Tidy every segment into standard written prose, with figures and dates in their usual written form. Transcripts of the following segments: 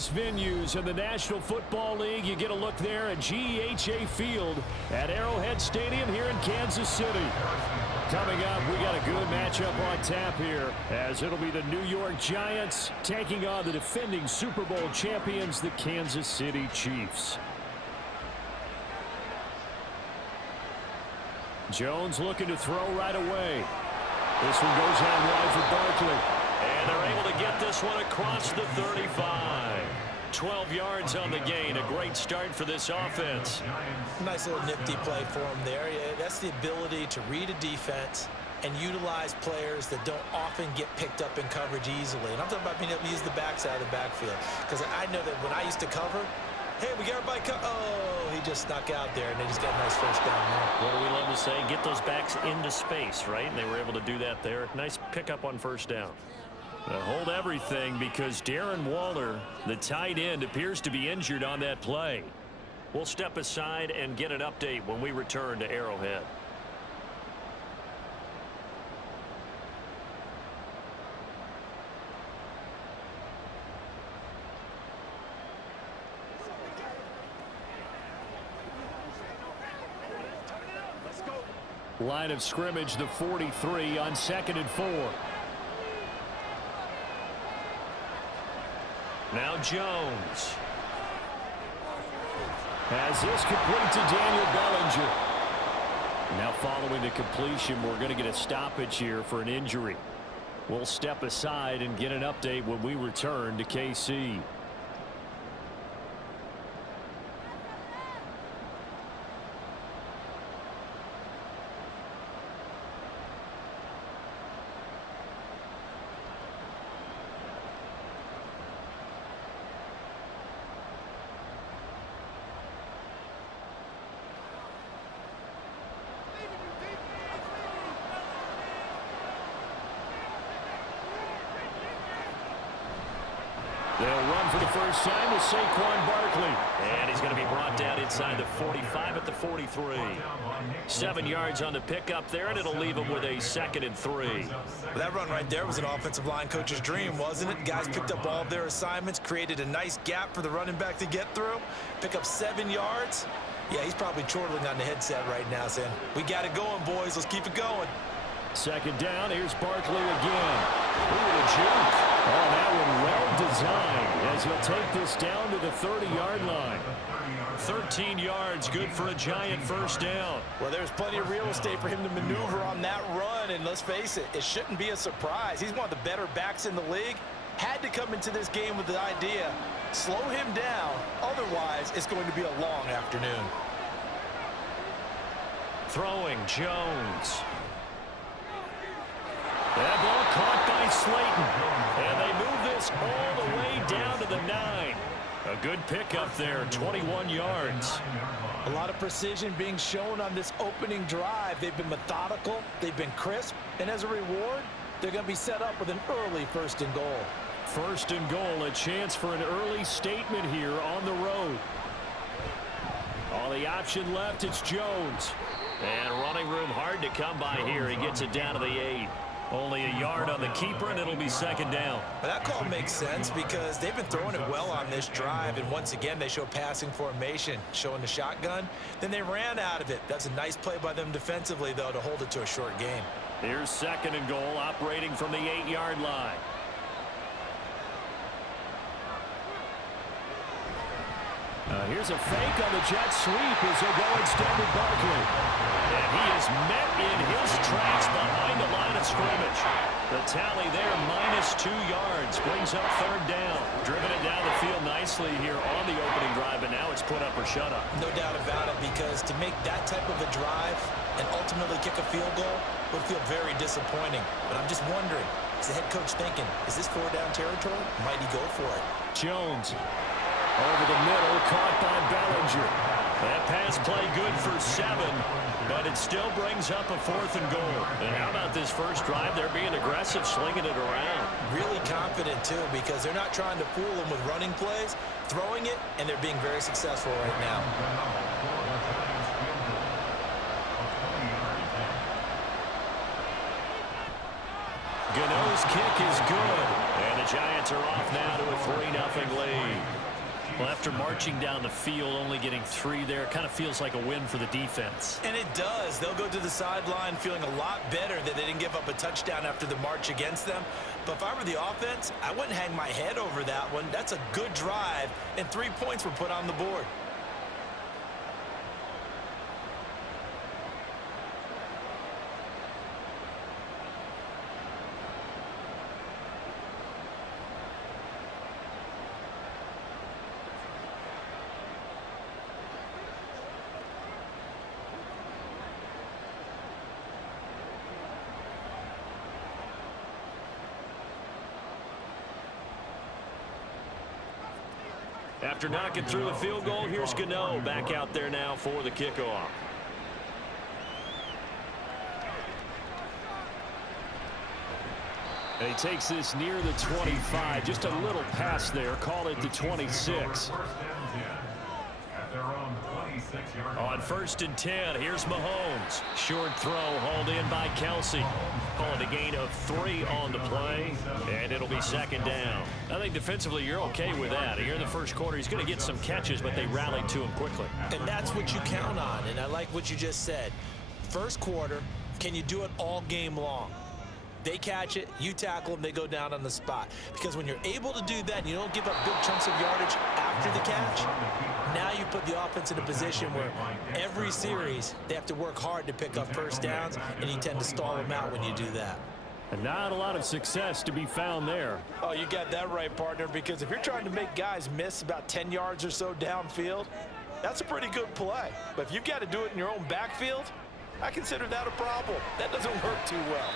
biggest venues in the National Football League. You get a look there at GEHA Field at Arrowhead Stadium here in Kansas City. Coming up, we got a good matchup on tap here, as it'll be the New York Giants taking on the defending Super Bowl champions, the Kansas City Chiefs. Jones looking to throw right away. This one goes out wide for Barkley. And they're able to get this one across the 35. 12 yards on the gain. A great start for this offense. Nice little nifty play for him there. Yeah, that's the ability to read a defense and utilize players that don't often get picked up in coverage easily. And I'm talking about being able to use the backside of the backfield. Because I know that when I used to cover, hey, we got everybody oh, he just snuck out there, and they just got a nice first down there. What do we love to say? Get those backs into space, right? And they were able to do that there. Nice pickup on first down. Hold everything because Darren Waller, the tight end, appears to be injured on that play. We'll step aside and get an update when we return to Arrowhead. Line of scrimmage, the 43 on 2nd and 4. Now Jones. Has this complete to Daniel Bellinger. Now following the completion, we're going to get a stoppage here for an injury. We'll step aside and get an update when we return to KC. They'll run for the first time with Saquon Barkley. And he's going to be brought down inside the 45 at the 43. 7 yards on the pickup there, and it'll leave him with a 2nd and 3. Well, that run right there was an offensive line coach's dream, wasn't it? Guys picked up all of their assignments, created a nice gap for the running back to get through, pick up 7 yards. Yeah, he's probably chortling on the headset right now saying, we got it going, boys. Let's keep it going. 2nd down. Here's Barkley again. Ooh, a juke. Oh, that one well designed as he'll take this down to the 30-yard line. 13 yards, good for a Giant first down. Well, there's plenty of real estate for him to maneuver on that run, and let's face it, it shouldn't be a surprise. He's one of the better backs in the league. Had to come into this game with the idea, slow him down, otherwise it's going to be a long afternoon. Throwing, Jones. That ball caught by Slayton. And they move this all the way down to the 9. A good pickup there, 21 yards. A lot of precision being shown on this opening drive. They've been methodical, they've been crisp, and as a reward, they're going to be set up with an early 1st and goal. 1st and goal, a chance for an early statement here on the road. All the option left, it's Jones. And running room hard to come by here. He gets it down to the 8. Only a yard on the keeper, and it'll be 2nd down. Well, that call makes sense because they've been throwing it well on this drive, and once again, they show passing formation, showing the shotgun. Then they ran out of it. That's a nice play by them defensively, though, to hold it to a short game. Here's 2nd and goal, operating from the 8-yard line. Here's a fake on the jet sweep as he'll go instead with Barkley. And he is met in his tracks behind the line of scrimmage. The tally there, -2 yards, brings up 3rd down. Driven it down the field nicely here on the opening drive, but now it's put up or shut up. No doubt about it, because to make that type of a drive and ultimately kick a field goal would feel very disappointing. But I'm just wondering, is the head coach thinking, is this 4-down territory? Might he go for it? Jones over the middle, caught by Bellinger. That pass play good for 7, but it still brings up a 4th and goal. And how about this first drive? They're being aggressive, slinging it around. Really confident, too, because they're not trying to fool them with running plays, throwing it, and they're being very successful right now. Gano's kick is good, and the Giants are off now to a 3-0 lead. Well, after marching down the field, only getting 3 there, it kind of feels like a win for the defense. And it does. They'll go to the sideline feeling a lot better that they didn't give up a touchdown after the march against them. But if I were the offense, I wouldn't hang my head over that one. That's a good drive, and 3 points were put on the board. After knocking through the field goal, here's Gano back out there now for the kickoff. And he takes this near the 25. Just a little pass there. Call it the 26. On 1st and 10, here's Mahomes. Short throw hauled in by Kelsey. Calling a gain of 3 on the play, and it'll be 2nd down. I think defensively you're okay with that. Here in the first quarter, he's going to get some catches, but they rallied to him quickly. And that's what you count on, and I like what you just said. First quarter, can you do it all game long? They catch it, you tackle them, they go down on the spot. Because when you're able to do that, and you don't give up big chunks of yardage after the catch, now you put the offense in a position where every series they have to work hard to pick up first downs, and you tend to stall them out when you do that. And not a lot of success to be found there. Oh, you got that right, partner, because if you're trying to make guys miss about 10 yards or so downfield, that's a pretty good play. But if you've got to do it in your own backfield, I consider that a problem. That doesn't work too well.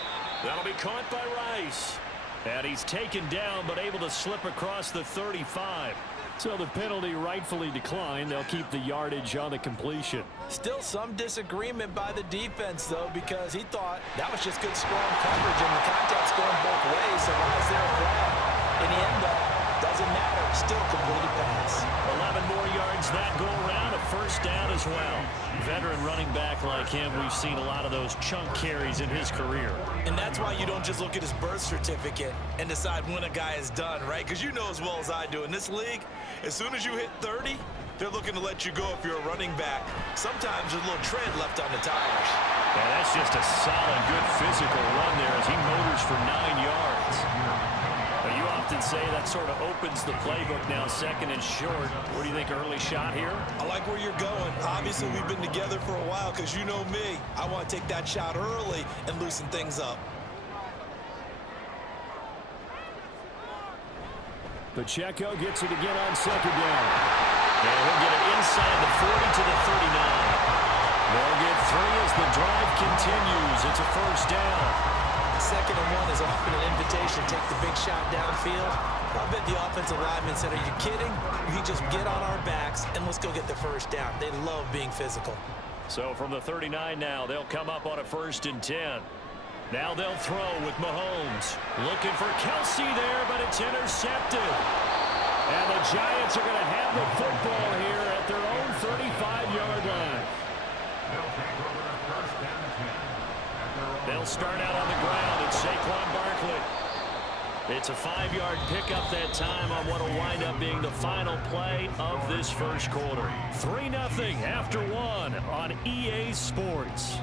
That'll be caught by Rice. And he's taken down, but able to slip across the 35. So the penalty rightfully declined. They'll keep the yardage on the completion. Still some disagreement by the defense, though, because he thought that was just good, strong coverage, and the contact's going both ways, so why is there a flag? In the end, though, doesn't matter. Still completed pass. 11 more yards that go around. A 1st down as well. Veteran running back like him, we've seen a lot of those chunk carries in his career. And that's why you don't just look at his birth certificate and decide when a guy is done, right? Because you know as well as I do, in this league, as soon as you hit 30, they're looking to let you go if you're a running back. Sometimes there's a little tread left on the tires. Yeah, that's just a solid, good physical run there as he motors for 9 yards. But you often say that sort of opens the playbook now, 2nd and short. What do you think, early shot here? I like where you're going. Obviously, we've been together for a while because you know me. I want to take that shot early and loosen things up. Pacheco gets it again on 2nd down. And he'll get it inside the 40 to the 39. They'll get 3 as the drive continues. It's a 1st down. 2nd and 1 is often an invitation to take the big shot downfield. I bet the offensive lineman said, are you kidding? You just get on our backs and let's go get the 1st down. They love being physical. So from the 39 now, they'll come up on a 1st and 10. Now they'll throw with Mahomes. Looking for Kelsey there, but it's intercepted. And the Giants are going to have the football here at their own 35-yard line. They'll start out on the ground. It's Saquon Barkley. It's a 5-yard pickup that time on what will wind up being the final play of this first quarter. 3-0 after 1 on EA Sports.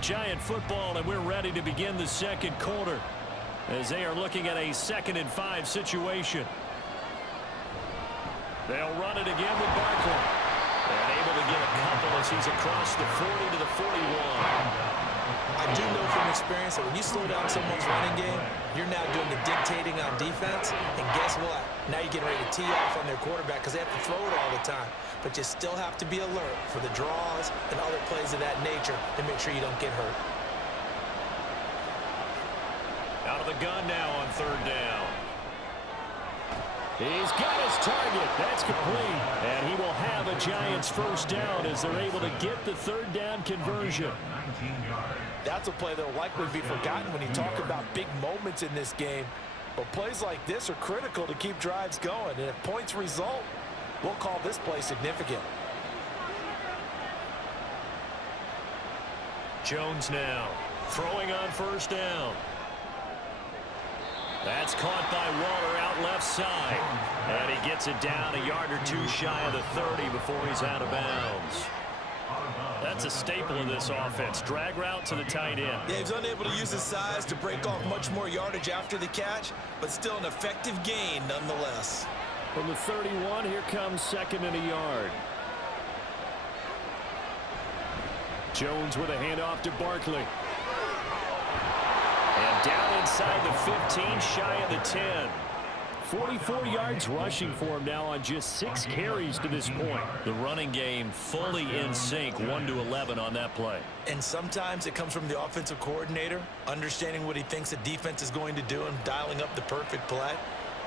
Giant football, and we're ready to begin the 2nd quarter as they are looking at a 2nd and 5 situation. They'll run it again with Barkley. And able to get a couple as he's across the 40 to the 41. I do know from experience that when you slow down someone's running game, you're now doing the dictating on defense. And guess what? Now you're getting ready to tee off on their quarterback because they have to throw it all the time. But you still have to be alert for the draws and other plays of that nature to make sure you don't get hurt. Out of the gun now on 3rd down. He's got his target. That's complete. And he will have a Giants 1st down as they're able to get the 3rd down conversion. That's a play that will likely be forgotten when you talk about big moments in this game. But plays like this are critical to keep drives going. And if points result, we'll call this play significant. Jones now. Throwing on first down. That's caught by Waller out left side. And he gets it down a yard or two shy of the 30 before he's out of bounds. That's a staple of this offense. Drag route to the tight end. Yeah, he's unable to use his size to break off much more yardage after the catch, but still an effective gain nonetheless. From the 31, here comes second and a yard. Jones with a handoff to Barkley. And down inside the 15, shy of the 10. 44 yards rushing for him now on just 6 carries to this point. The running game fully in sync, 1-11 on that play. And sometimes it comes from the offensive coordinator, understanding what he thinks the defense is going to do and dialing up the perfect play.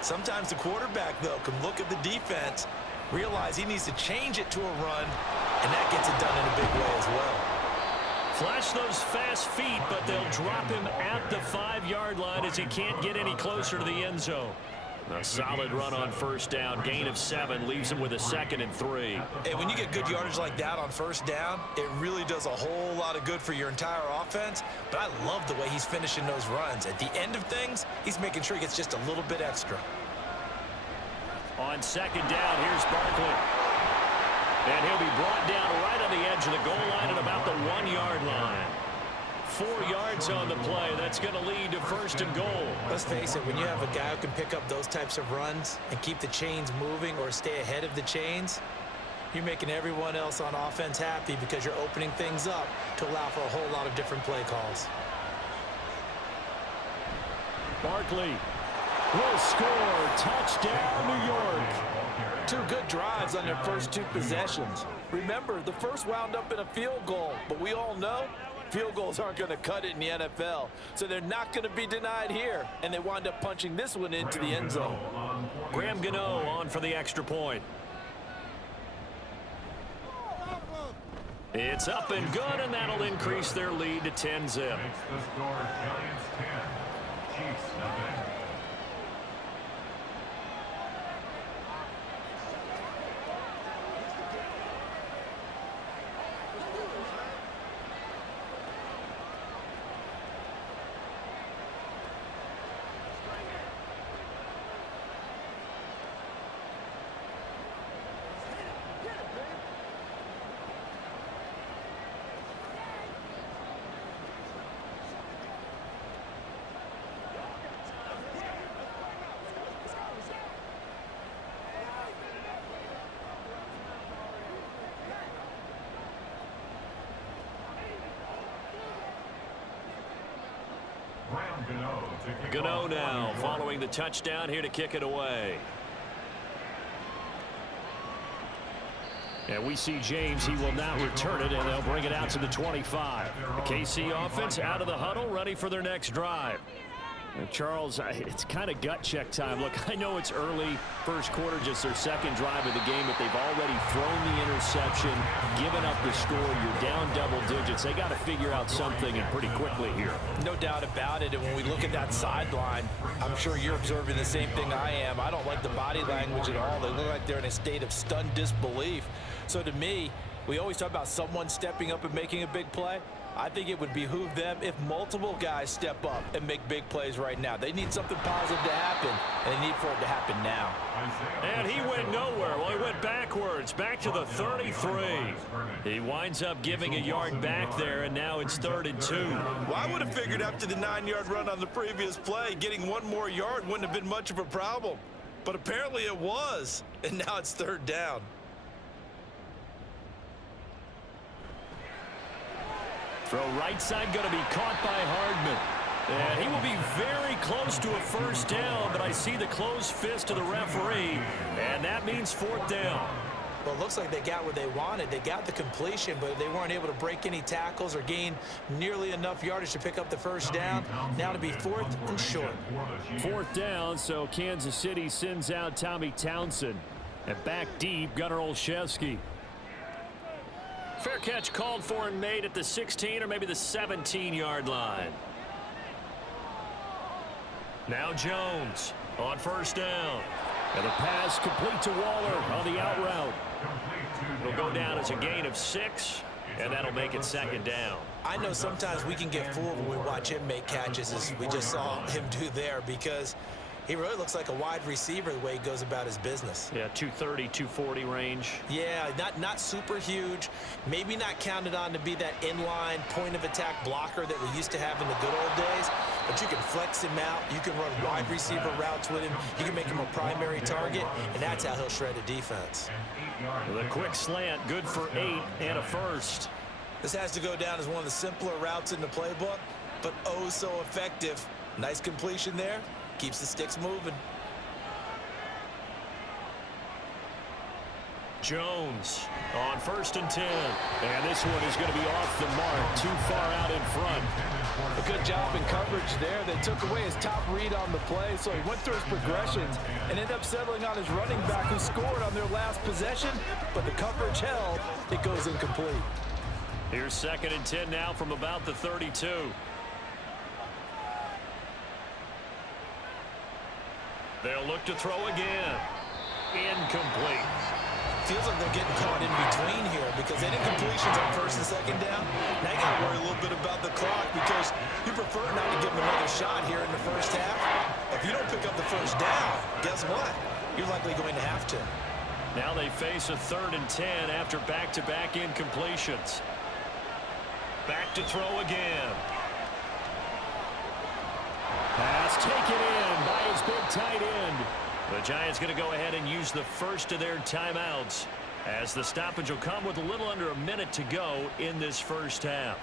Sometimes the quarterback, though, can look at the defense, realize he needs to change it to a run, and that gets it done in a big way as well. Flash those fast feet, but they'll drop him at the 5-yard line as he can't get any closer to the end zone. A solid run on first down. Gain of 7 leaves him with a 2nd and 3. Hey, when you get good yardage like that on first down, it really does a whole lot of good for your entire offense. But I love the way he's finishing those runs. At the end of things, he's making sure he gets just a little bit extra. On second down, here's Barkley. And he'll be brought down right on the edge of the goal line at about the 1-yard line. 4 yards on the play. That's going to lead to 1st and goal. Let's face it, when you have a guy who can pick up those types of runs and keep the chains moving or stay ahead of the chains, you're making everyone else on offense happy because you're opening things up to allow for a whole lot of different play calls. Barkley will score. Touchdown, New York. 2 good drives on their first 2 possessions. Remember, the first wound up in a field goal, but we all know field goals aren't going to cut it in the NFL, so they're not going to be denied here, and they wind up punching this one into the end zone. Graham Gano on for the extra point. It's up and good, and that'll increase their lead to 10-zip. Gano now following the touchdown here to kick it away. And we see James. He will not return it, and they'll bring it out to the 25. The KC offense out of the huddle, ready for their next drive. Charles, it's kind of gut check time. Look, I know it's early, first quarter, just their 2nd drive of the game, but they've already thrown the interception, given up the score. You're down double digits. They got to figure out something, and pretty quickly here. No doubt about it, and when we look at that sideline, I'm sure you're observing the same thing I am. I don't like the body language at all. They look like they're in a state of stunned disbelief. So to me, we always talk about someone stepping up and making a big play. I think it would behoove them if multiple guys step up and make big plays right now. They need something positive to happen, and they need for it to happen now. And he went nowhere. Well, he went backwards, back to the 33. He winds up giving a yard back there, and now it's 3rd and 2. Well, I would have figured after the 9-yard run on the previous play, getting 1 more yard wouldn't have been much of a problem. But apparently it was, and now it's 3rd down. Throw right side going to be caught by Hardman. And he will be very close to a 1st down, but I see the closed fist of the referee, and that means 4th down. Well, it looks like they got what they wanted. They got the completion, but they weren't able to break any tackles or gain nearly enough yardage to pick up the 1st down. Now to be 4th and short. 4th down, so Kansas City sends out Tommy Townsend. And back deep, Gunnar Olszewski. Fair catch called for and made at the 16 or maybe the 17-yard line. Now Jones on 1st down. And the pass complete to Waller on the out route. It'll go down as a gain of 6. And that'll make it second down. I know sometimes we can get fooled when we watch him make catches, as we just saw him do there, because he really looks like a wide receiver the way he goes about his business. Yeah, 230, 240 range. Yeah, not super huge. Maybe not counted on to be that inline point-of-attack blocker that we used to have in the good old days. But you can flex him out. You can run wide receiver routes with him. You can make him a primary target, and that's how he'll shred a defense. The quick slant, good for 8 and a first. This has to go down as one of the simpler routes in the playbook, but oh so effective. Nice completion there. Keeps the sticks moving. Jones on 1st and 10. And this one is going to be off the mark, too far out in front. A good job in coverage there. They took away his top read on the play, so he went through his progressions and ended up settling on his running back who scored on their last possession, but the coverage held. It goes incomplete. Here's 2nd and 10 now from about the 32. They'll look to throw again. Incomplete. Feels like they're getting caught in between here because any completions on 1st and 2nd down, now you got to worry a little bit about the clock because you prefer not to give them another shot here in the first half. If you don't pick up the first down, guess what? You're likely going to have to. Now they face a 3rd and 10 after back-to-back incompletions. Back to throw again. Pass taken in by his big tight end. The Giants going to go ahead and use the first of their timeouts as the stoppage will come with a little under a minute to go in this first half.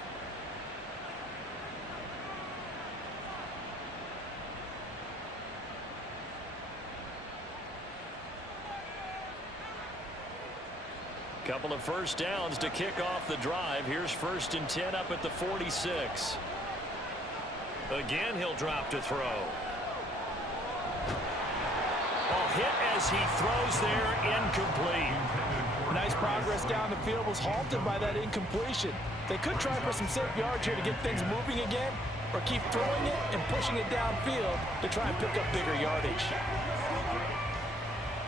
Couple of first downs to kick off the drive. Here's 1st and 10 up at the 46. Again, he'll drop to throw. Ball hit as he throws there, incomplete. Nice progress down the field, was halted by that incompletion. They could try for some safe yards here to get things moving again, or keep throwing it and pushing it downfield to try and pick up bigger yardage.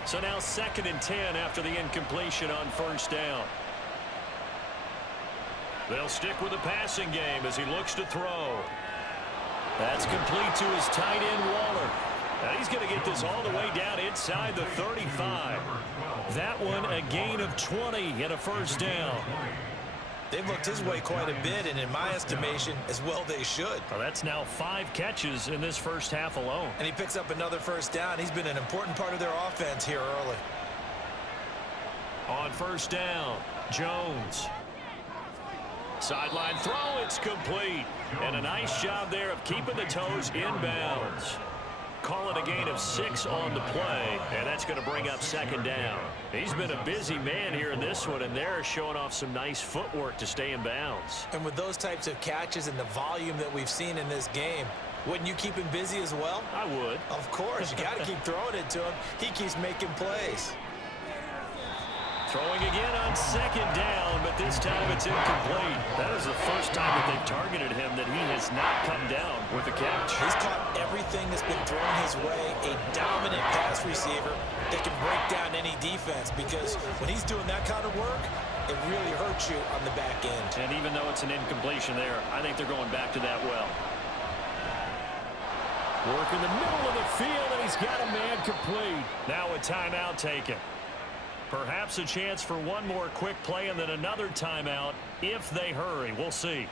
So now 2nd and 10 after the incompletion on 1st down. They'll stick with the passing game as he looks to throw. That's complete to his tight end, Waller. Now he's going to get this all the way down inside the 35. That one a gain of 20 and a first down. They've looked his way quite a bit, and in my estimation, as well they should. Well, that's now 5 catches in this first half alone. And he picks up another first down. He's been an important part of their offense here early. On 1st down, Jones. Sideline throw, it's complete. And a nice job there of keeping the toes inbounds. Call it a gain of 6 on the play, and that's going to bring up 2nd down. He's been a busy man here in this one, and they're showing off some nice footwork to stay in bounds. And with those types of catches and the volume that we've seen in this game, wouldn't you keep him busy as well? I would. Of course. You got to keep throwing it to him. He keeps making plays. Throwing again on 2nd down, but this time it's incomplete. That is the first time that they've targeted him that he has not come down with a catch. He's caught everything that's been thrown his way. A dominant pass receiver that can break down any defense, because when he's doing that kind of work, it really hurts you on the back end. And even though it's an incompletion there, I think they're going back to that well. Work in the middle of the field, and he's got a man complete. Now a timeout taken. Perhaps a chance for one more quick play and then another timeout if they hurry. We'll see.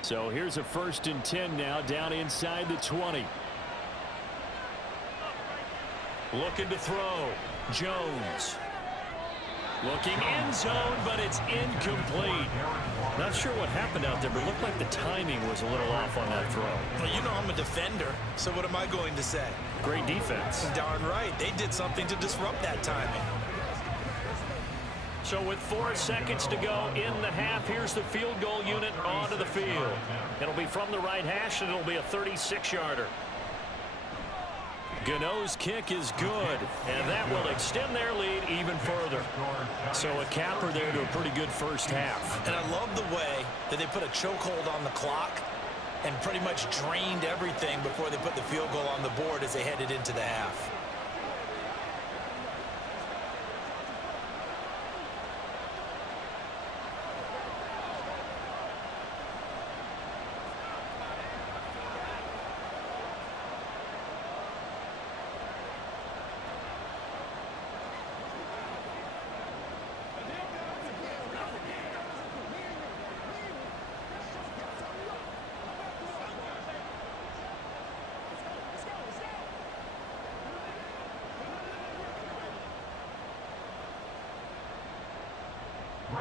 So here's a 1st and 10 now down inside the 20. Looking to throw. Jones. Looking end zone, but it's incomplete. Not sure what happened out there, but it looked like the timing was a little off on that throw. Well, you know I'm a defender, so what am I going to say? Great defense. Darn right. They did something to disrupt that timing. So with 4 seconds to go in the half, here's the field goal unit onto the field. It'll be from the right hash, and it'll be a 36-yarder. Gano's kick is good, and that will extend their lead even further. So a capper there to a pretty good first half. And I love the way that they put a chokehold on the clock and pretty much drained everything before they put the field goal on the board as they headed into the half.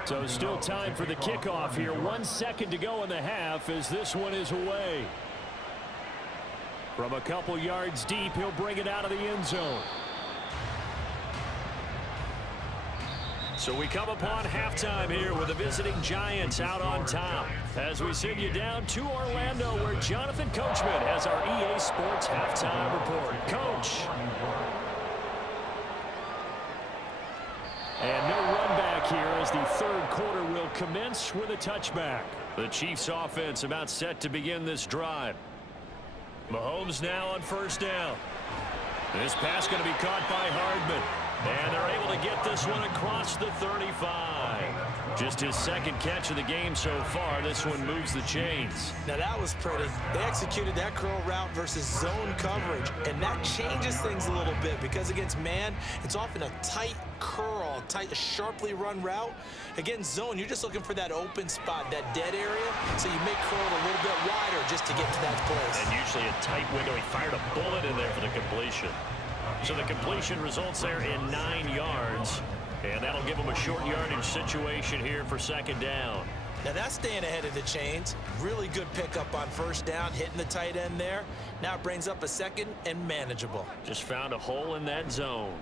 So still time for the kickoff here. 1 second to go in the half as this one is away. From a couple yards deep, he'll bring it out of the end zone. So we come upon halftime here with the visiting Giants out on top. As we send you down to Orlando, where Jonathan Coachman has our EA Sports halftime report. Coach. And no run back here as the third quarter will commence with a touchback. The Chiefs offense about set to begin this drive. Mahomes now on first down. This pass going to be caught by Hardman. And they're able to get this one across the 35. Just his second catch of the game so far. This one moves the chains. Now that was pretty. They executed that curl route versus zone coverage, and that changes things a little bit because against man, it's often a tight curl, tight, sharply run route. Against zone, you're just looking for that open spot, that dead area, so you make curl a little bit wider just to get to that place. And usually a tight window. He fired a bullet in there for the completion. So the completion results there in 9 yards. And that'll give him a short yardage situation here for second down. Now that's staying ahead of the chains. Really good pickup on first down, hitting the tight end there. Now it brings up a second and manageable. Just found a hole in that zone.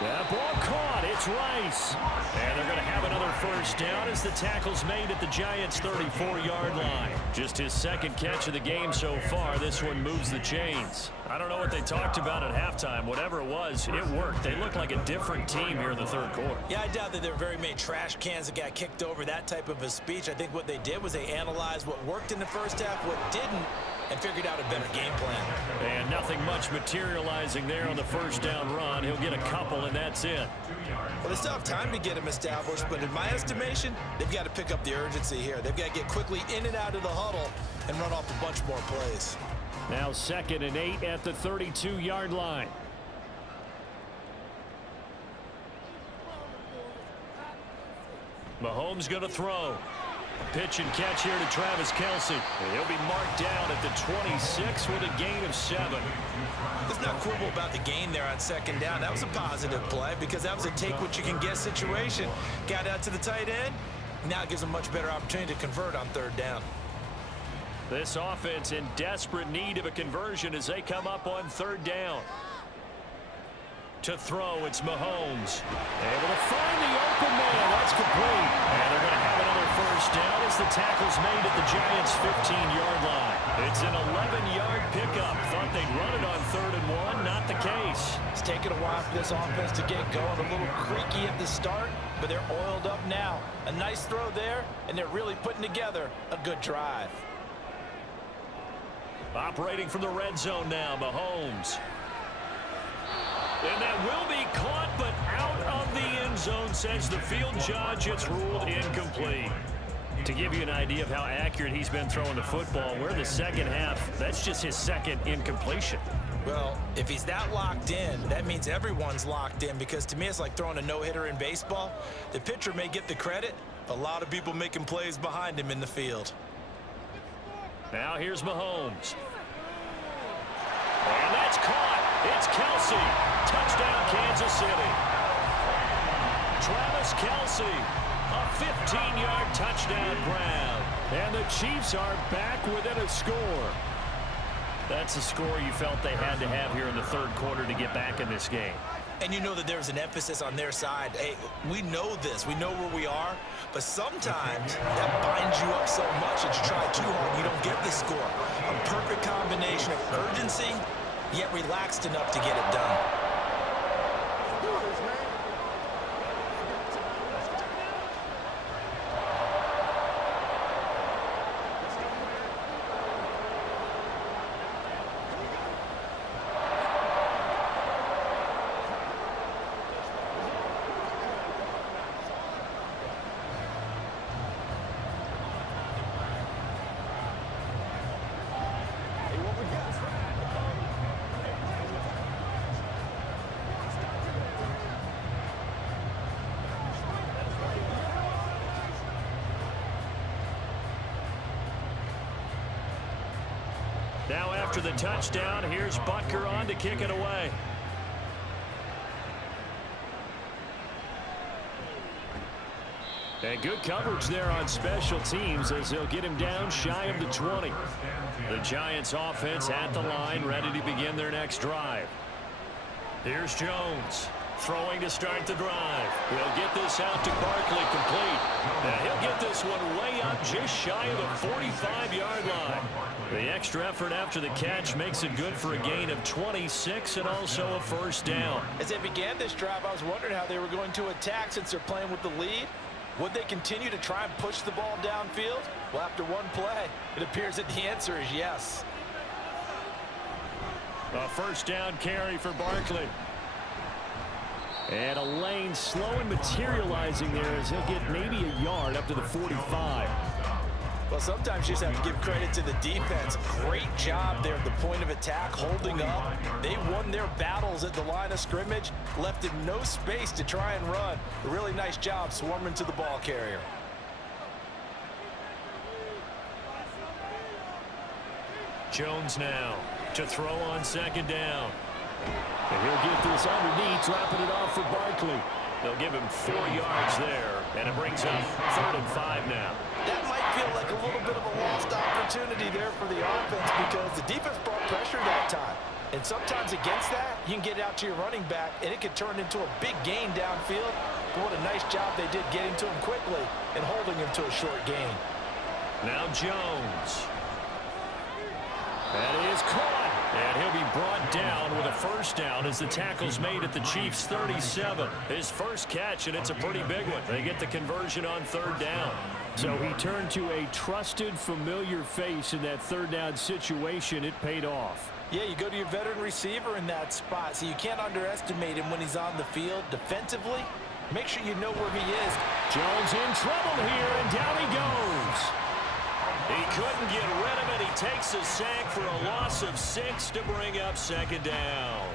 That ball caught. It's Rice. And they're going to have another first down as the tackle's made at the Giants' 34-yard line. Just his second catch of the game so far. This one moves the chains. I don't know what they talked about at halftime. Whatever it was, it worked. They look like a different team here in the third quarter. Yeah, I doubt that there were very many trash cans that got kicked over, that type of a speech. I think what they did was they analyzed what worked in the first half, what didn't, and figured out a better game plan. And nothing much materializing there on the first down run. He'll get a couple, and that's it. Well, they still have time to get him established, but in my estimation, they've got to pick up the urgency here. They've got to get quickly in and out of the huddle and run off a bunch more plays. Now 2nd and 8 at the 32-yard line. Mahomes going to throw. Pitch and catch here to Travis Kelce. And he'll be marked down at the 26 with a gain of 7. Let's not quibble about the gain there on second down. That was a positive play because that was a take-what-you-can-get situation. Got out to the tight end. Now it gives them much better opportunity to convert on third down. This offense in desperate need of a conversion as they come up on third down. To throw, it's Mahomes. Able to find the open man. That's complete. And they're going to have another first down as the tackle's made at the Giants' 15-yard line. It's an 11-yard pickup. Thought they'd run it on 3rd and 1. Not the case. It's taken a while for this offense to get going. A little creaky at the start, but they're oiled up now. A nice throw there, and they're really putting together a good drive. Operating from the red zone now, Mahomes. And that will be caught, but out of the end zone, says the field judge. It's ruled incomplete. To give you an idea of how accurate he's been throwing the football, we're in the second half. That's just his second incompletion. Well, if he's that locked in, that means everyone's locked in, because to me it's like throwing a no-hitter in baseball. The pitcher may get the credit, a lot of people making plays behind him in the field. Now here's Mahomes. And that's caught. It's Kelce. Touchdown, Kansas City. Travis Kelce, a 15-yard touchdown grab. And the Chiefs are back within a score. That's a score you felt they had to have here in the third quarter to get back in this game. And you know that there's an emphasis on their side. Hey, we know this. We know where we are. But sometimes that binds you up so much that you try too hard, you don't get the score. A perfect combination of urgency, yet relaxed enough to get it done. after the touchdown. Here's Butker on to kick it away. And good coverage there on special teams as they'll get him down shy of the 20. The Giants offense at the line, ready to begin their next drive. Here's Jones throwing to start the drive. He'll get this out to Barkley complete. And he'll get this one way up just shy of the 45-yard line. The extra effort after the catch makes it good for a gain of 26 and also a first down. As they began this drive, I was wondering how they were going to attack since they're playing with the lead. Would they continue to try and push the ball downfield? Well, after one play, it appears that the answer is yes. A first down carry for Barkley. And a lane slow and materializing there as he'll get maybe a yard up to the 45. Well, sometimes you just have to give credit to the defense. Great job there at the point of attack, holding up. They won their battles at the line of scrimmage, left him no space to try and run. A really nice job swarming to the ball carrier. Jones now to throw on second down. And he'll get this underneath, dropping it off for Barkley. They'll give him 4 yards there, and it brings up 3rd and 5 now. That might feel like a little bit of a lost opportunity there for the offense because the defense brought pressure that time. And sometimes against that, you can get out to your running back, and it could turn into a big gain downfield. But what a nice job they did getting to him quickly and holding him to a short gain. Now Jones. That is caught. And he'll be brought down with a first down as the tackle's made at the Chiefs' 37. His first catch, and it's a pretty big one. They get the conversion on 3rd down. So he turned to a trusted, familiar face in that 3rd down situation. It paid off. Yeah, you go to your veteran receiver in that spot, so you can't underestimate him when he's on the field defensively. Make sure you know where he is. Jones in trouble here, and down he goes. He couldn't get rid of it. He takes a sack for a loss of 6 to bring up 2nd down.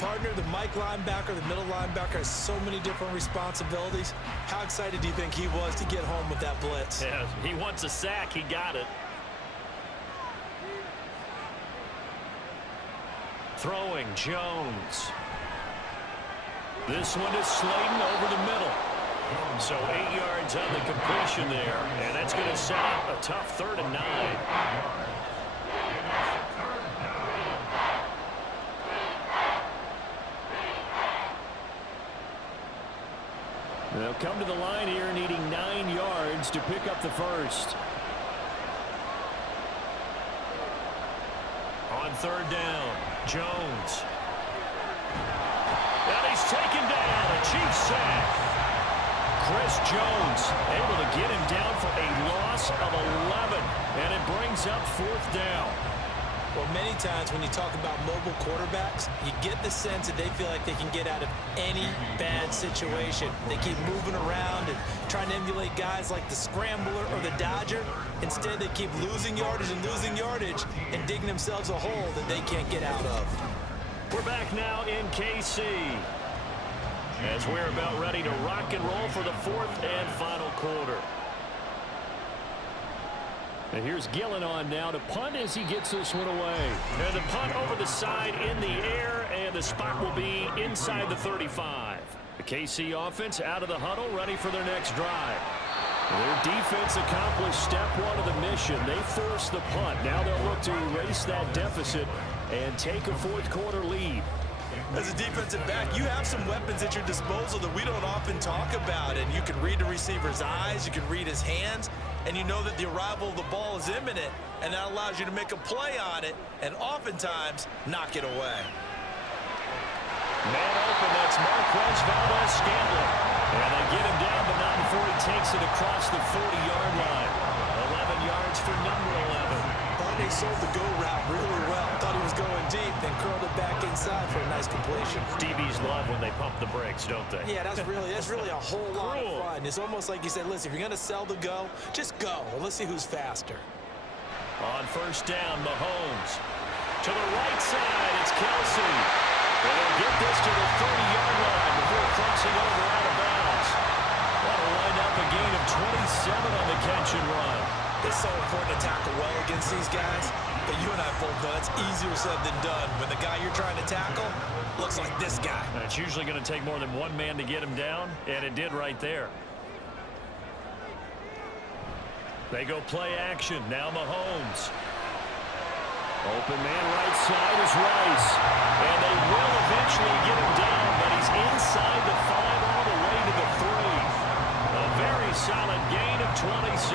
Partner, the Mike linebacker, the middle linebacker has so many different responsibilities. How excited do you think he was to get home with that blitz? Yeah, he wants a sack. He got it. Throwing Jones. This one is Slayton over the middle. So 8 yards on the completion there, and that's going to set up a tough 3rd and 9. They'll come to the line here needing 9 yards to pick up the first. On 3rd down, Jones. And he's taken down, a Chiefs sack. Chris Jones able to get him down for a loss of 11, and it brings up 4th down. Well, many times when you talk about mobile quarterbacks, you get the sense that they feel like they can get out of any bad situation. They keep moving around and trying to emulate guys like the Scrambler or the Dodger. Instead, they keep losing yardage and digging themselves a hole that they can't get out of. We're back now in KC as we're about ready to rock and roll for the 4th and final quarter. And here's Gillen on now to punt as he gets this one away. And the punt over the side in the air, and the spot will be inside the 35. The KC offense out of the huddle, ready for their next drive. Their defense accomplished step 1 of the mission. They forced the punt. Now they'll look to erase that deficit and take a 4th quarter lead. As a defensive back, you have some weapons at your disposal that we don't often talk about. And you can read the receiver's eyes, you can read his hands, and you know that the arrival of the ball is imminent, and that allows you to make a play on it and oftentimes knock it away. Man open, that's Marquez Valdez-Scantling. And they get him down, but not before he takes it across the 40-yard line. 11 yards for number 11. Thought they sold the go route really well. Thought he was going deep, then curled it back inside for a nice completion. DBs love when they pump the brakes, don't they? Yeah, that's really a whole lot of fun. It's almost like you said, listen, if you're going to sell the go, just go. And let's see who's faster. On 1st down, Mahomes. To the right side, it's Kelsey. They'll get this to the 30-yard line before crossing over out of bounds. That'll wind up a gain of 27 on the catch and run. It's so important to tackle well against these guys, but you and I both know that's easier said than done. When the guy you're trying to tackle looks like this guy. It's usually going to take more than one man to get him down, and it did right there. They go play action. Now Mahomes. Open man right side is Rice. And they will eventually get him down, but he's inside the 5 all the way to the 3. A very solid gain of 27.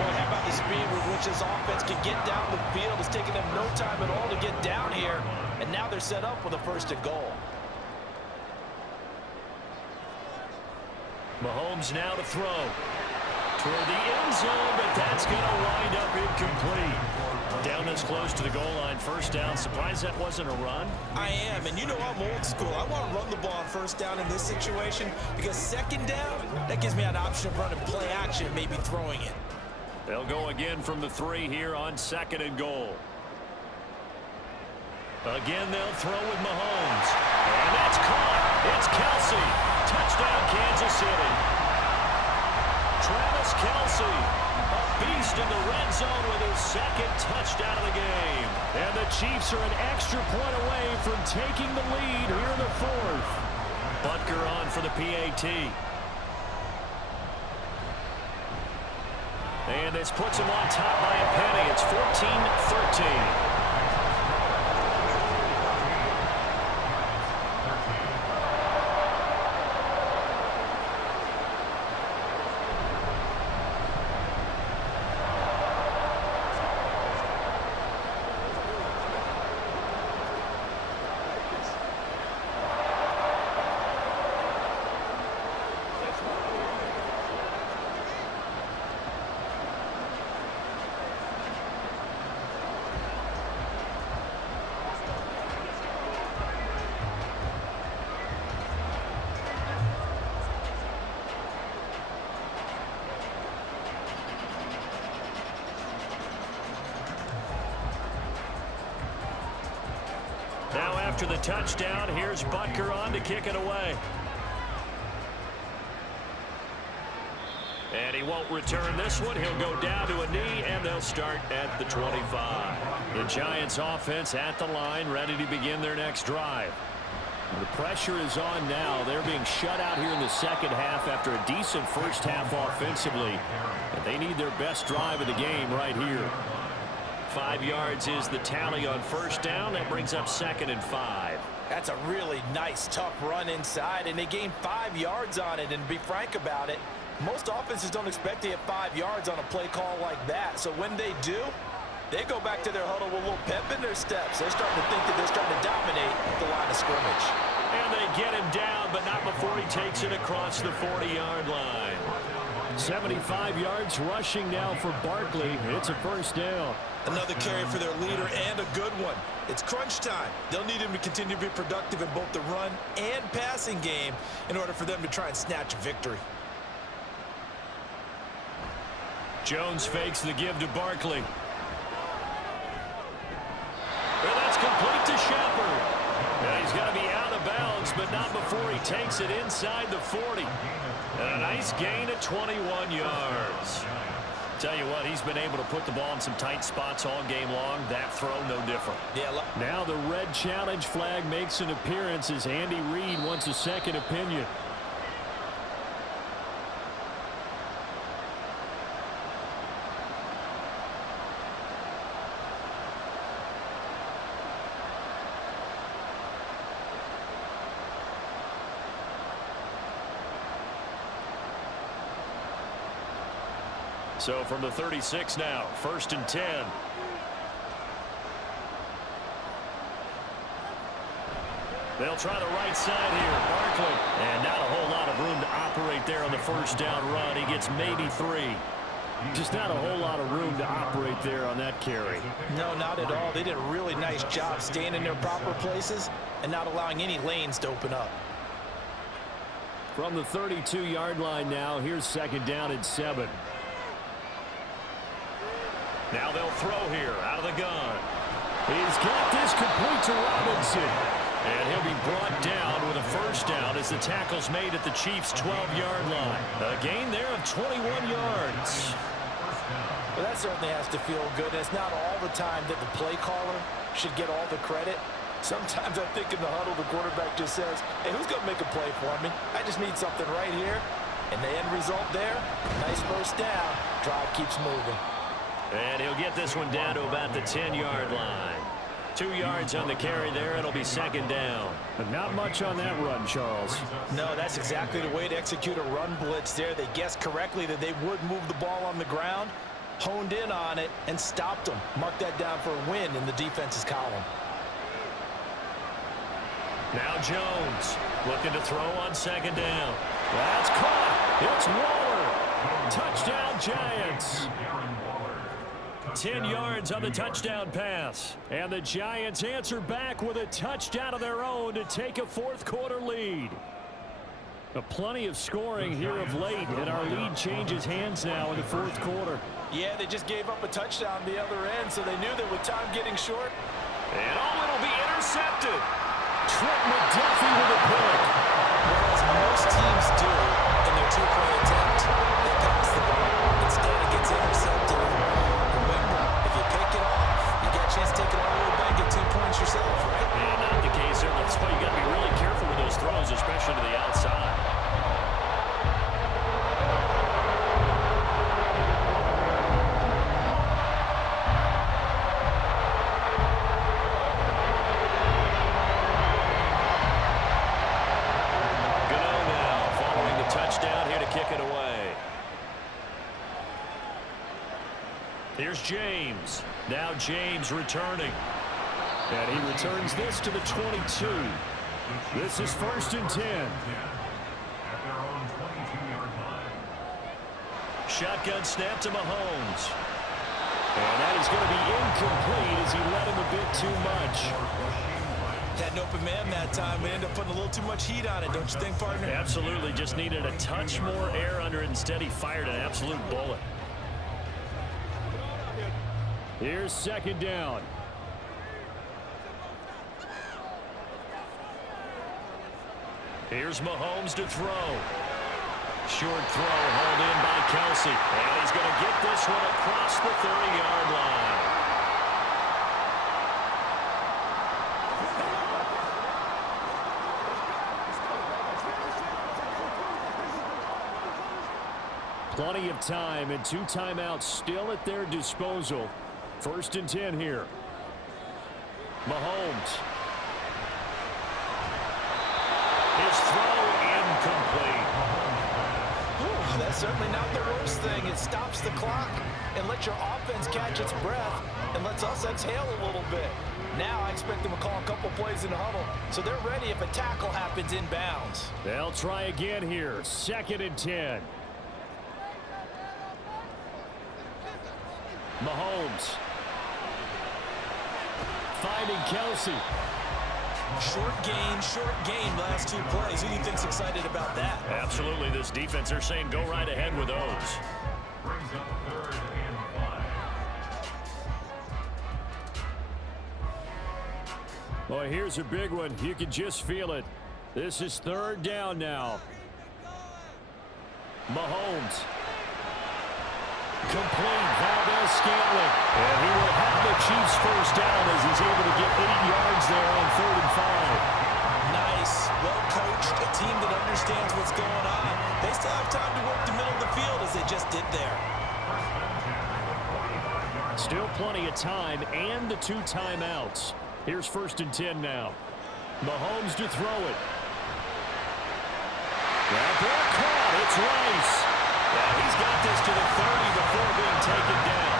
Well, how about the speed with which this offense can get down the field? It's taking them no time at all to get down here, and now they're set up with a 1st and goal. Mahomes now to throw. Toward the end zone, but that's going to wind up incomplete. Down this close to the goal line, 1st down. Surprised that wasn't a run? I am, and you know I'm old school. I want to run the ball on 1st down in this situation because 2nd down, that gives me an option of running play action, maybe throwing it. They'll go again from the 3 here on 2nd and goal. Again, they'll throw with Mahomes. And that's caught. It's Kelsey. Touchdown, Kansas City. Travis Kelsey, a beast in the red zone with his 2nd touchdown of the game. And the Chiefs are an extra point away from taking the lead here in the 4th. Butker on for the PAT. And this puts him on top by a penny. It's 14-13. Now after the touchdown, here's Butker on to kick it away. And he won't return this one. He'll go down to a knee, and they'll start at the 25. The Giants offense at the line, ready to begin their next drive. The pressure is on now. They're being shut out here in the 2nd half after a decent 1st half offensively. And they need their best drive of the game right here. 5 yards is the tally on 1st down. That brings up 2nd and 5. That's a really nice, tough run inside, and they gained 5 yards on it. And to be frank about it, most offenses don't expect to get 5 yards on a play call like that. So when they do, they go back to their huddle with a little pep in their steps. They're starting to think that they're starting to dominate the line of scrimmage. And they get him down, but not before he takes it across the 40-yard line. 75 yards rushing now for Barkley. It's a 1st down. Another carry for their leader, and a good one. It's crunch time. They'll need him to continue to be productive in both the run and passing game in order for them to try and snatch a victory. Jones fakes the give to Barkley. And that's complete to Shepard. And he's going to be out of bounds, but not before he takes it inside the 40. And a nice gain of 21 yards. Tell you what, he's been able to put the ball in some tight spots all game long. That throw, no different. Yeah. Now the red challenge flag makes an appearance as Andy Reid wants a 2nd opinion. So from the 36 now, 1st and 10. They'll try the right side here. Barkley. And not a whole lot of room to operate there on the 1st down run. He gets maybe 3. Just not a whole lot of room to operate there on that carry. No, not at all. They did a really nice job staying in their proper places and not allowing any lanes to open up. From the 32-yard line now, here's 2nd down and 7. Now they'll throw here out of the gun. He's got this complete to Robinson. And he'll be brought down with a 1st down as the tackle's made at the Chiefs' 12-yard line. A gain there of 21 yards. Well, that certainly has to feel good. And it's not all the time that the play caller should get all the credit. Sometimes I think in the huddle, the quarterback just says, hey, who's going to make a play for me? I just need something right here. And the end result there, nice first down. Drive keeps moving. And he'll get this one down to about the 10-yard line. 2 yards on the carry there. It'll be second down. But not much on that run, Charles. No, that's exactly the way to execute a run blitz there. They guessed correctly that they would move the ball on the ground, honed in on it, and stopped them. Mark that down for a win in the defense's column. Now Jones looking to throw on second down. That's caught. It's Waller. Touchdown, Giants. 10 yards on the touchdown pass. And the Giants answer back with a touchdown of their own to take a fourth-quarter lead. Plenty of scoring here of late, and our lead changes hands now in the fourth quarter. Yeah, they just gave up a touchdown the other end, so they knew that with time getting short. And it'll be intercepted. Trent McDuffie with a pick. Well, as most teams do in their two-point attempt, they pass the ball. Instead, it gets intercepted. Remember, if you pick it off, you got a chance to take it all the way back and get 2 points yourself, right? And not the case there. That's why you got to be really careful with those throws, especially to the outside. Here's James. Now James returning. And he returns this to the 22. This is 1st and 10. Shotgun snap to Mahomes. And that is going to be incomplete as he let him a bit too much. Had an open man that time, but ended up putting a little too much heat on it, don't you think, partner? Absolutely. Just needed a touch more air under it. Instead, he fired an absolute bullet. Here's second down. Here's Mahomes to throw. Short throw hauled in by Kelsey. And he's going to get this one across the 30-yard line. Plenty of time and 2 timeouts still at their disposal. 1st and 10 here. Mahomes. His throw incomplete. Ooh, that's certainly not the worst thing. It stops the clock and lets your offense catch its breath and lets us exhale a little bit. Now I expect them to call a couple plays in the huddle, so they're ready if a tackle happens inbounds. They'll try again here. 2nd and 10. Mahomes. Finding Kelsey. Short gain, last 2 plays. Who do you think's excited about that? Absolutely. This defense, they're saying go right ahead with those. Brings up 3rd and 5. Well, here's a big one. You can just feel it. This is 3rd down now. Mahomes. Complete. Valdez-Scantling. And he will have the Chiefs first down as he's able to get 8 yards there on 3rd and 5. Nice. Well coached. A team that understands what's going on. They still have time to work the middle of the field as they just did there. Still plenty of time and the 2 timeouts. Here's 1st and 10 now. Mahomes to throw it. That ball caught. It's Rice. Yeah, he's got this to the 30 before being taken down.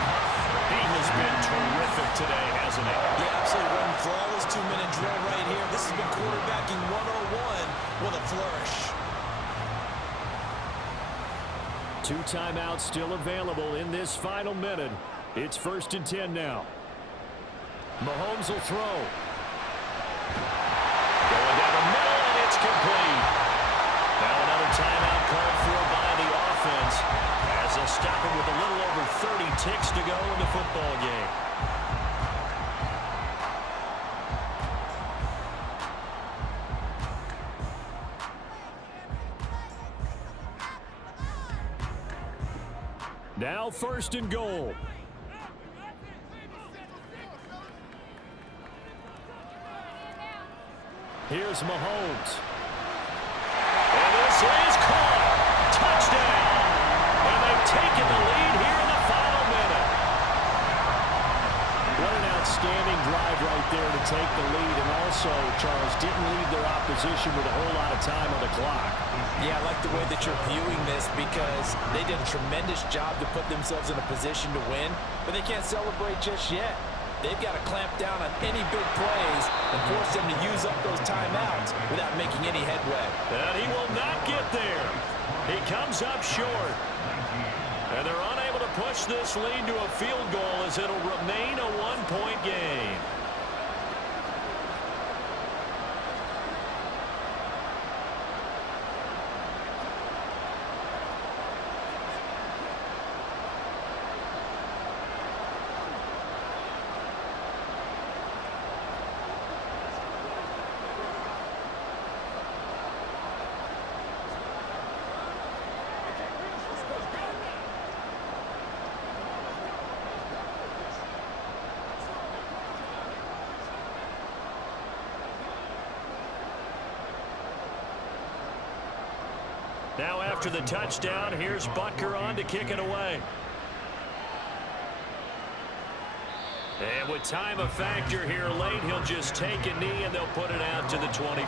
He has been terrific today, hasn't he? Yeah, absolutely. Running flawless 2-minute drill right here. This has been quarterbacking 101 with a flourish. 2 timeouts still available in this final minute. It's 1st and 10 now. Mahomes will throw. Going down the middle, and it's complete. Now another timeout called for by the offense as they'll stop him with a little over 30 ticks to go in the football game. Now 1st and goal. Here's Mahomes. And this is caught. Touchdown. And they've taken the lead here in the final minute. What an outstanding drive right there to take the lead. And also, Charles, didn't leave their opposition with a whole lot of time on the clock. Yeah, I like the way that you're viewing this because they did a tremendous job to put themselves in a position to win, but they can't celebrate just yet. They've got to clamp down on any big plays and force them to use up those timeouts without making any headway. And he will not get there. He comes up short. And they're unable to push this lead to a field goal as it'll remain a one-point game. Now after the touchdown, here's Butker on to kick it away. And with time a factor here late, he'll just take a knee and they'll put it out to the 25.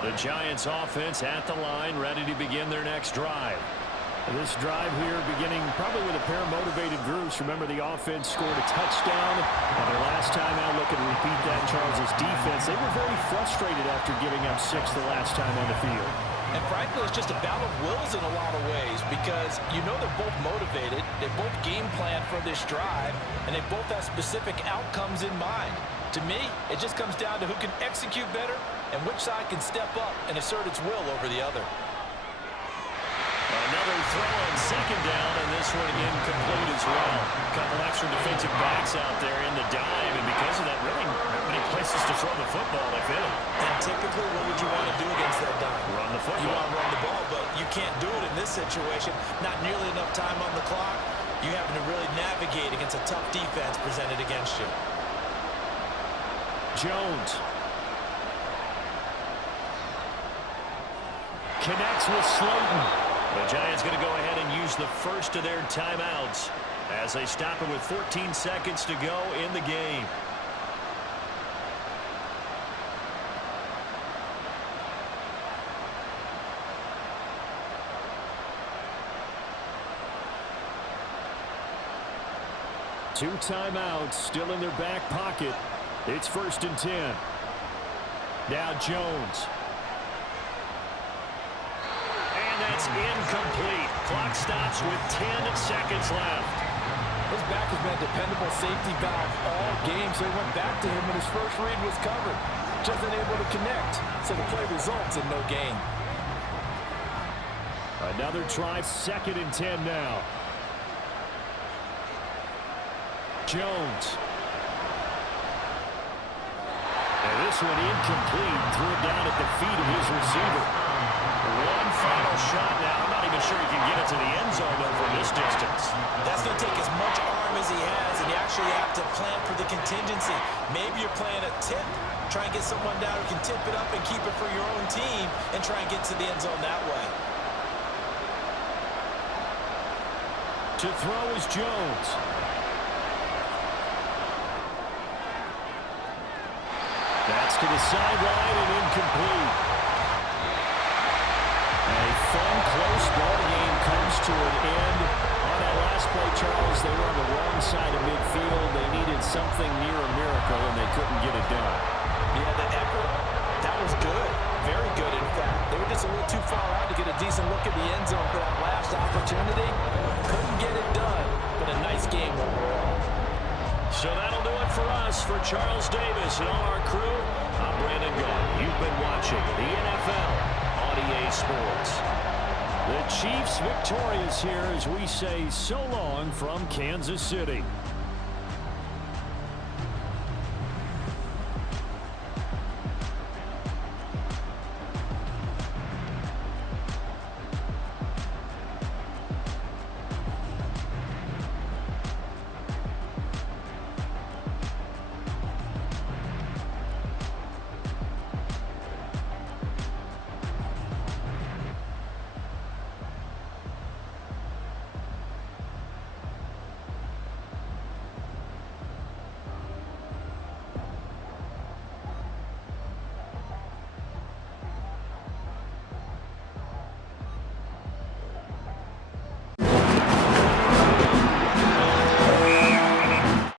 The Giants offense at the line, ready to begin their next drive. This drive here beginning probably with a pair of motivated groups. Remember, the offense scored a touchdown. And their last time out, looking to repeat that, Charles' defense. They were very frustrated after giving up 6 the last time on the field. And frankly, it's just a battle of wills in a lot of ways because you know they're both motivated. They both game plan for this drive, and they both have specific outcomes in mind. To me, it just comes down to who can execute better and which side can step up and assert its will over the other. Another throw on 2nd down, and this one incomplete as well. A couple extra defensive backs out there in the dive, and because of that, really not many places to throw the football if any. And typically, what would you want to do against that dive? Run the football. You want to run the ball, but you can't do it in this situation. Not nearly enough time on the clock. You having to really navigate against a tough defense presented against you. Jones. Connects with Slayton. The Giants going to go ahead and use the first of their timeouts as they stop it with 14 seconds to go in the game. Two timeouts still in their back pocket. It's 1st and 10. Now Jones. That's incomplete. Clock stops with 10 seconds left. His back has been a dependable safety valve all game, so he went back to him when his first read was covered. Just unable to connect, so the play results in no gain. Another try, 2nd and 10 now. Jones. And this one incomplete. Threw it down at the feet of his receiver. One final shot now. I'm not even sure he can get it to the end zone though from this distance. That's going to take as much arm as he has, and you actually have to plan for the contingency. Maybe you're playing a tip. Try and get someone down who can tip it up and keep it for your own team and try and get to the end zone that way. To throw is Jones. That's to the sideline and incomplete. A fun, close ball game comes to an end. On that last play, Charles, they were on the wrong side of midfield. They needed something near a miracle, and they couldn't get it done. Yeah, the effort, that was good. Very good, in fact. They were just a little too far out to get a decent look at the end zone for that last opportunity. Couldn't get it done, but a nice game overall. So that'll do it for us. For Charles Davis and all our crew, I'm Brandon Gault. You've been watching the NFL on EA Sports. The Chiefs victorious here as we say so long from Kansas City.